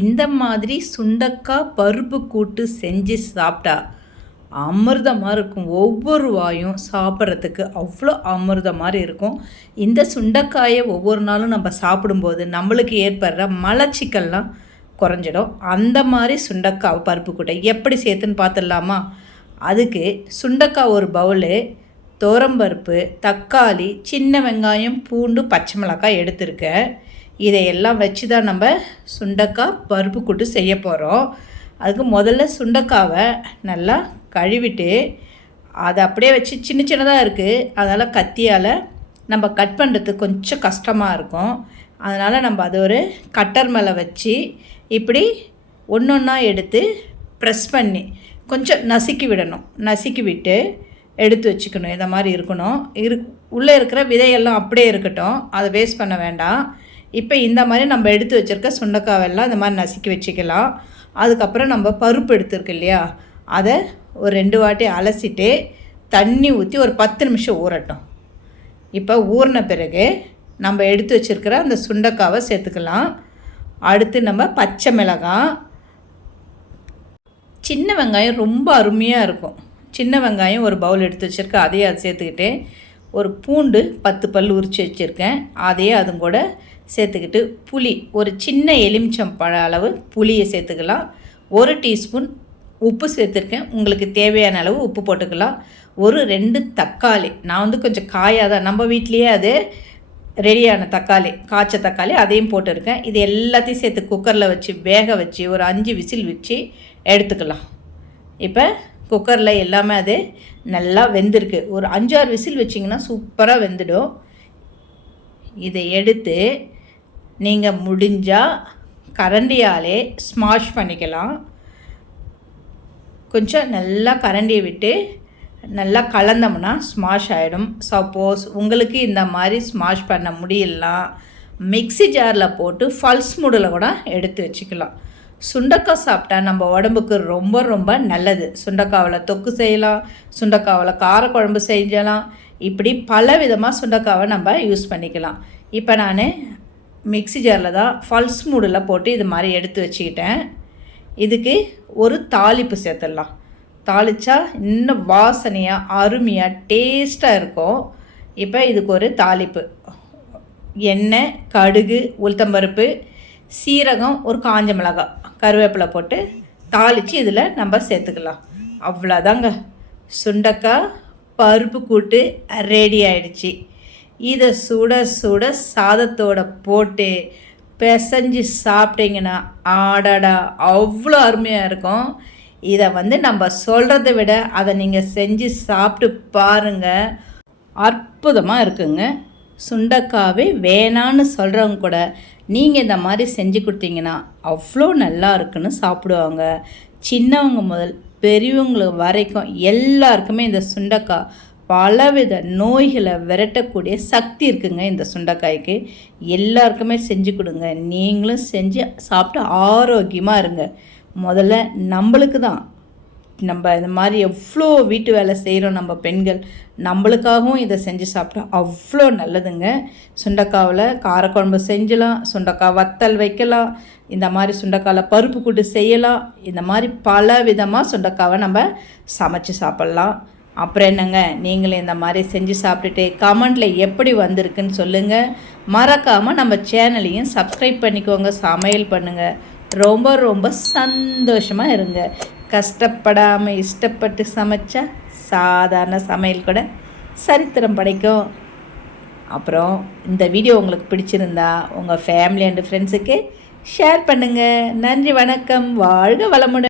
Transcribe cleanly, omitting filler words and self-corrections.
இந்த மாதிரி சுண்டக்காய் பருப்பு கூட்டு செஞ்சு சாப்பிட்டா அமிர்தமாக இருக்கும். ஒவ்வொரு வாயும் சாப்பிட்றதுக்கு அவ்வளோ அமிர்தம் மாதிரி இருக்கும். இந்த சுண்டைக்காயை ஒவ்வொரு நாளும் நம்ம சாப்பிடும்போது நம்மளுக்கு ஏற்படுற மலச்சிக்கல்லாம் குறைஞ்சிடும். அந்த மாதிரி சுண்டைக்காய் பருப்பு கூட்டை எப்படி சேர்த்துன்னு பார்த்துடலாமா? அதுக்கு சுண்டைக்காய் ஒரு பவுலு, துவரம்பருப்பு, தக்காளி, சின்ன வெங்காயம், பூண்டு, பச்சை மிளகாய் எடுத்துருக்கேன். இதையெல்லாம் வச்சு தான் நம்ம சுண்டைக்காய் பருப்பு கூட்டு செய்ய போகிறோம். அதுக்கு முதல்ல சுண்டைக்காவை நல்லா கழுவிட்டு அதை அப்படியே வச்சு சின்ன சின்னதாக இருக்குது, அதனால் கத்தியால் நம்ம கட் பண்ணுறதுக்கு கொஞ்சம் கஷ்டமாக இருக்கும். அதனால் நம்ம அது ஒரு கட்டர் மேலே வச்சு இப்படி ஒன்று ஒன்றா எடுத்து ப்ரெஸ் பண்ணி கொஞ்சம் நசுக்கி விடணும். நசுக்கி விட்டு எடுத்து வச்சுக்கணும். இந்த மாதிரி இருக்கணும். உள்ளே இருக்கிற விதையெல்லாம் அப்படியே இருக்கட்டும், அதை வேஸ்ட் பண்ண வேண்டாம். இப்போ இந்த மாதிரி நம்ம எடுத்து வச்சுருக்க சுண்டைக்காவெல்லாம் இந்த மாதிரி நசுக்கி வச்சுக்கலாம். அதுக்கப்புறம் நம்ம பருப்பு எடுத்துருக்கு இல்லையா, அதை ஒரு 2 வாட்டி அலசிட்டு தண்ணி ஊற்றி ஒரு 10 நிமிஷம் ஊறட்டும். இப்போ ஊறின பிறகு நம்ம எடுத்து வச்சுருக்கிற அந்த சுண்டைக்காவை சேர்த்துக்கலாம். அடுத்து நம்ம பச்சை மிளகாய், சின்ன வெங்காயம் ரொம்ப அருமையாக இருக்கும். சின்ன வெங்காயம் ஒரு பவுல் எடுத்து வச்சுருக்கேன், அதையே அதை சேர்த்துக்கிட்டு ஒரு பூண்டு 10 பல் உரித்து வச்சுருக்கேன், அதையே அதுவும் கூட சேர்த்துக்கிட்டு புளி ஒரு சின்ன எலுமிச்சம்பழ அளவு புளியை சேர்த்துக்கலாம். 1 டீஸ்பூன் உப்பு சேர்த்துருக்கேன், உங்களுக்கு தேவையான அளவு உப்பு போட்டுக்கலாம். ஒரு 2 தக்காளி, நான் கொஞ்சம் காயாக தான், நம்ம வீட்லேயே அது ரெடியான தக்காளி, காய்ச்ச தக்காளி, அதையும் போட்டுருக்கேன். இது எல்லாத்தையும் சேர்த்து குக்கரில் வச்சு வேக வச்சு ஒரு 5 விசில் வச்சு எடுத்துக்கலாம். இப்போ குக்கரில் எல்லாமே அது நல்லா வெந்திருக்கு. ஒரு 5-6 விசில் வச்சிங்கன்னா சூப்பராக வெந்துடும். இதை எடுத்து நீங்கள் முடிஞ்சால் கரண்டியாலே ஸ்மாஷ் பண்ணிக்கலாம். கொஞ்சம் நல்லா கரண்டியை விட்டு நல்லா கலந்தோம்னா ஸ்மாஷ் ஆகிடும். சப்போஸ் உங்களுக்கு இந்த மாதிரி ஸ்மாஷ் பண்ண முடியலாம், மிக்ஸி ஜாரில் போட்டு ஃபல்ஸ் மூடில் கூட எடுத்து வச்சுக்கலாம். சுண்டைக்காய் சாப்பிட்டா நம்ம உடம்புக்கு ரொம்ப ரொம்ப நல்லது. சுண்டைக்காவில் தொக்கு செய்யலாம், சுண்டைக்காவில் காரக்குழம்பு செஞ்சலாம், இப்படி பல விதமாக சுண்டைக்காவை நம்ம யூஸ் பண்ணிக்கலாம். இப்போ நான் மிக்ஸி ஜாரில் தான் ஃபல்ஸ் மூடில் போட்டு இது மாதிரி எடுத்து வச்சுக்கிட்டேன். இதுக்கு ஒரு தாளிப்பு சேர்த்துடலாம். தாளித்தா இன்னும் வாசனையாக அருமையாக டேஸ்ட்டாக இருக்கும். இப்போ இதுக்கு ஒரு தாளிப்பு, எண்ணெய், கடுகு, உளுத்தம்பருப்பு, சீரகம், ஒரு காஞ்ச மிளகாய், கருவேப்பிலை போட்டு தாளித்து இதில் நம்ம சேர்த்துக்கலாம். அவ்வளோதாங்க, சுண்டைக்காய் பருப்பு கூட்டு ரெடி ஆயிடுச்சு. இதை சுட சுட சாதத்தோடு போட்டு பிசைஞ்சு சாப்பிட்டிங்கன்னா ஆடாடா அவ்வளோ அருமையாக இருக்கும். இதை நம்ம சொல்கிறத விட அதை நீங்கள் செஞ்சு சாப்பிட்டு பாருங்கள், அற்புதமாக இருக்குங்க. சுண்டைக்காவே வேணான்னு சொல்கிறவங்க கூட நீங்கள் இந்த மாதிரி செஞ்சு கொடுத்தீங்கன்னா அவ்வளோ நல்லா இருக்குன்னு சாப்பிடுவாங்க. சின்னவங்க முதல் பெரியவங்களுக்கு வரைக்கும் எல்லாருக்குமே இந்த சுண்டைக்காய் பலவித நோய்களை விரட்டக்கூடிய சக்தி இருக்குங்க இந்த சுண்டைக்காய்க்கு. எல்லாருக்குமே செஞ்சு கொடுங்க, நீங்களும் செஞ்சு சாப்பிட்டு ஆரோக்கியமாக இருங்க. முதல்ல நம்மளுக்கு தான், நம்ம இந்த மாதிரி எவ்வளோ வீட்டு வேலை செய்கிறோம் நம்ம பெண்கள், நம்மளுக்காகவும் இதை செஞ்சு சாப்பிட்டா அவ்வளோ நல்லதுங்க. சுண்டைக்காவில் காரக்குழம்பு செஞ்சலாம், சுண்டைக்காய் வத்தல் வைக்கலாம், இந்த மாதிரி சுண்டைக்காயில் பருப்பு கூட்டு செய்யலாம். இந்த மாதிரி பல விதமாக சுண்டைக்காவை நம்ம சமைச்சு சாப்பிட்லாம். அப்புறம் என்னங்க, நீங்களும் இந்த மாதிரி செஞ்சு சாப்பிட்டுட்டு கமெண்டில் எப்படி வந்திருக்குன்னு சொல்லுங்கள். மறக்காமல் நம்ம சேனலையும் சப்ஸ்கிரைப் பண்ணிக்கோங்க, சமையல் பண்ணுங்கள். ரொம்ப ரொம்ப சந்தோஷமாக இருங்க. கஷ்டப்படாமல் இஷ்டப்பட்டு சமைச்சா சாதாரண சமையல் கூட சரித்திரம் படைக்கும். அப்புறம் இந்த வீடியோ உங்களுக்கு பிடிச்சிருந்தா உங்கள் ஃபேமிலி அண்டு ஃப்ரெண்ட்ஸுக்கு ஷேர் பண்ணுங்கள். நன்றி, வணக்கம், வாழ்க வளமுடன்.